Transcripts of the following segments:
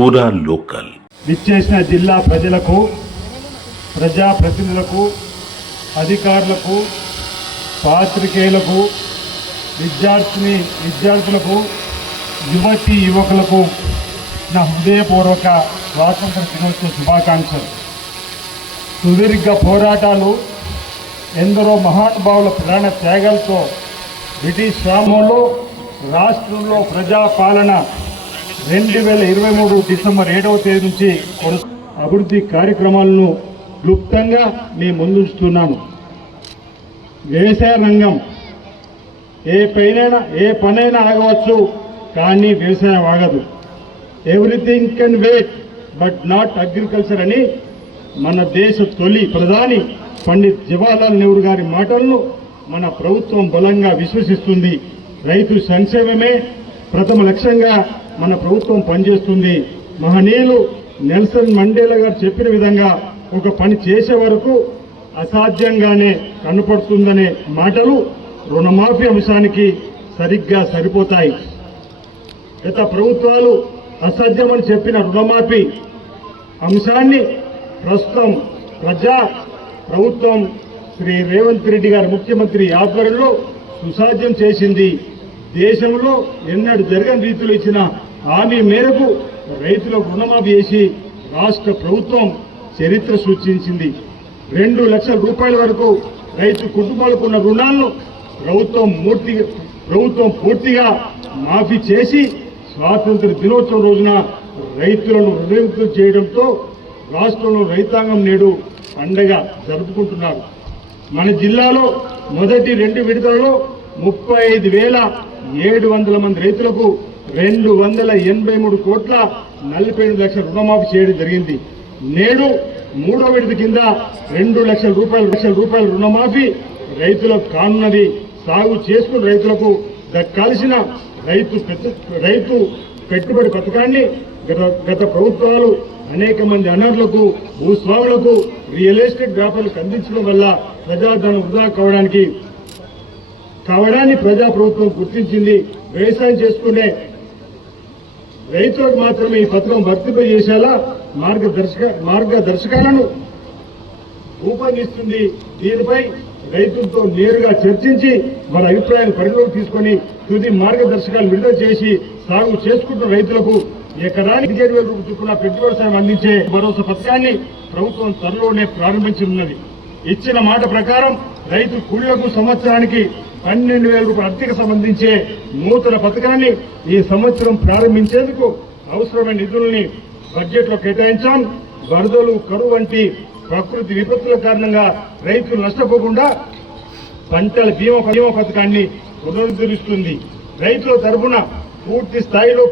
పూరా లోకల్ విచ్చేసిన జిల్లా ప్రజలకు, ప్రజాప్రతినిధులకు, అధికారులకు, పాత్రికేయులకు, విద్యార్థులకు, యువతీ యువకులకు నా హృదయపూర్వక స్వాతంత్ర దినోత్సవ శుభాకాంక్షలు. సుదీర్ఘ పోరాటాలు, ఎందరో మహానుభావుల ప్రాణ త్యాగాలతో బ్రిటిష్ రామంలో రాష్ట్రంలో ప్రజాపాలన 2023 డిసెంబర్ 7వ తేదీ నుంచి అభివృద్ధి కార్యక్రమాలను క్లుప్తంగా మీ ముందుంచుతున్నాము. వ్యవసాయ రంగం ఏ పనైనా ఆగవచ్చు, కానీ వ్యవసాయం ఆగదు. Everything can wait but not agriculture అని మన దేశ తొలి ప్రధాని పండిత్ జవహర్లాల్ నెహ్రూ గారి మాటలను మన ప్రభుత్వం బలంగా విశ్వసిస్తుంది. రైతు సంక్షేమమే ప్రథమ లక్ష్యంగా మన ప్రభుత్వం పనిచేస్తుంది. మహనీయులు నెల్సన్ మండేలా గారు చెప్పిన విధంగా ఒక పని చేసే వరకు అసాధ్యంగానే కనపడుతుందనే మాటలు రుణమాఫీ అంశానికి సరిగ్గా సరిపోతాయి. గత ప్రభుత్వాలు అసాధ్యమని చెప్పిన రుణమాఫీ అంశాన్ని ప్రస్తుతం ప్రభుత్వం శ్రీ రేవంత్ రెడ్డి గారి ముఖ్యమంత్రి ఆధ్వర్యంలో సుసాధ్యం చేసింది. దేశంలో ఎన్నడూ జరగని రీతిలో ఇచ్చిన హామీ మేరకు రైతులకు రుణమాఫీ చేసి రాష్ట్ర ప్రభుత్వం చరిత్ర సృష్టించింది. 2 లక్షల రూపాయల వరకు రైతు కుటుంబాలకు ఉన్న రుణాలను ప్రభుత్వం పూర్తిగా మాఫీ చేసి స్వాతంత్ర దినోత్సవం రోజున రైతులను రుణముక్తం చేయడంతో రాష్ట్రంలో రైతాంగం నేడు పండగ జరుపుకుంటున్నారు. మన జిల్లాలో మొదటి 2 విడతలలో 35,700 మంది రైతులకు 283 కోట్ల 48 లక్షల రుణమాఫీ చేయడం జరిగింది. నేడు 3వ విడత కింద 2 లక్షల రూపాయల రుణమాఫీ రైతులకు కానున్నది. సాగు చేసుకున్న రైతులకు దక్కాల్సిన రైతు పెట్టుబడి పథకాన్ని గత ప్రభుత్వాలు అనేక మంది అనర్హులకు, భూస్వాములకు, రియల్ ఎస్టేట్ వ్యాపారులకు అందించడం వల్ల ప్రజాధనం వృధా కావడాన్ని ప్రజాప్రభుత్వం గుర్తించింది. వ్యవసాయం చేసుకునే రైతులకు మాత్రమే ఈ పథకం వర్తింపజేసేలా మార్గదర్శకాలను రూపొందిస్తుంది. దీనిపై రైతులతో నేరుగా చర్చించి వారి అభిప్రాయాన్ని పరిగణలోకి తీసుకుని తుది మార్గదర్శకాలు విడుదల చేసి సాగు చేసుకుంటున్న రైతులకు ఎకరానికి 17,000 రూపాయలు చొప్పున పెట్టుబడి సాయం అందించే భరోసా పథకాన్ని ప్రభుత్వం త్వరలోనే ప్రారంభించనున్నది. ఇచ్చిన మాట ప్రకారం రైతు కూలీలకు సంవత్సరానికి 12,000 రూపాయలు అద్దెకు సంబంధించే నూతన పథకాన్ని ఈ సంవత్సరం ప్రారంభించేందుకు అవసరమైన నిధుల్ని బడ్జెట్లో కేటాయించాం. వరదలు, కరువు వంటి ప్రకృతి విపత్తుల కారణంగా రైతులు నష్టపోకుండా పంటల బీమా పథకాన్ని పునరుద్ధరిస్తుంది. రైతుల తరఫున పూర్తి స్థాయిలో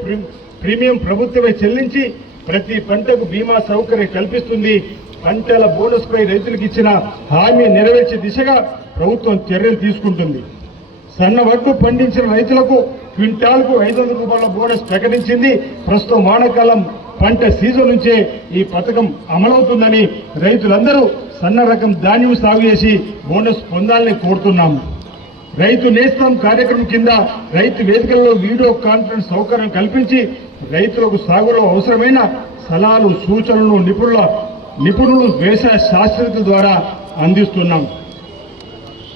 ప్రీమియం ప్రభుత్వమే చెల్లించి ప్రతి పంటకు బీమా సౌకర్యం కల్పిస్తుంది. పంటల బోనస్ పై రైతులకు ఇచ్చిన హామీ నెరవేర్చే దిశగా ప్రభుత్వం చర్యలు తీసుకుంటుంది. సన్న వడ్లు పండించిన రైతులకు క్వింటాల్కు 500 రూపాయల బోనస్ ప్రకటించింది. ప్రస్తుతం వానాకాలం పంట సీజన్ నుంచే ఈ పథకం అమలవుతుందని రైతులందరూ సన్న రకం ధాన్యం సాగు చేసి బోనస్ పొందాలని కోరుతున్నాము. రైతు నేస్తం కార్యక్రమం కింద రైతు వేదికల్లో వీడియో కాన్ఫరెన్స్ సౌకర్యం కల్పించి రైతులకు సాగులో అవసరమైన సలహాలు, సూచనలను నిపుణులు, వ్యవసాయ శాస్త్రజ్ఞుల ద్వారా అందిస్తున్నాం.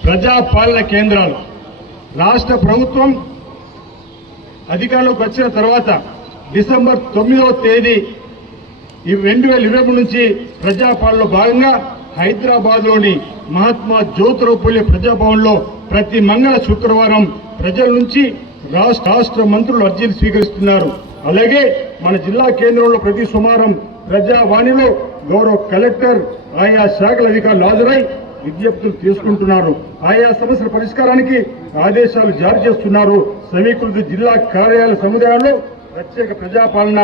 ప్రజాపాలన కేంద్రాలు రాష్ట్ర ప్రభుత్వం అధికారంలోకి వచ్చిన తర్వాత డిసెంబర్ 9వ తేదీ 2023 నుంచి ప్రజాపాలనలో భాగంగా హైదరాబాద్లోని మహాత్మా జ్యోతిరావు పూలే ప్రజాభవన్లో ప్రతి మంగళ శుక్రవారం ప్రజల నుంచి రాష్ట్ర మంత్రులు అర్జీలు స్వీకరిస్తున్నారు. అలాగే మన జిల్లా కేంద్రంలో ప్రతి సోమవారం ప్రజావాణిలో గౌరవ కలెక్టర్, ఆయా శాఖల అధికారులు హాజరై విజ్ఞప్తులు తీసుకుంటున్నారు. ఆయా సమస్యల పరిష్కారానికి ఆదేశాలు జారీ చేస్తున్నారు. సమీకృత జిల్లా కార్యాలయ సముదాయాల్లో ప్రత్యేక ప్రజాపాలన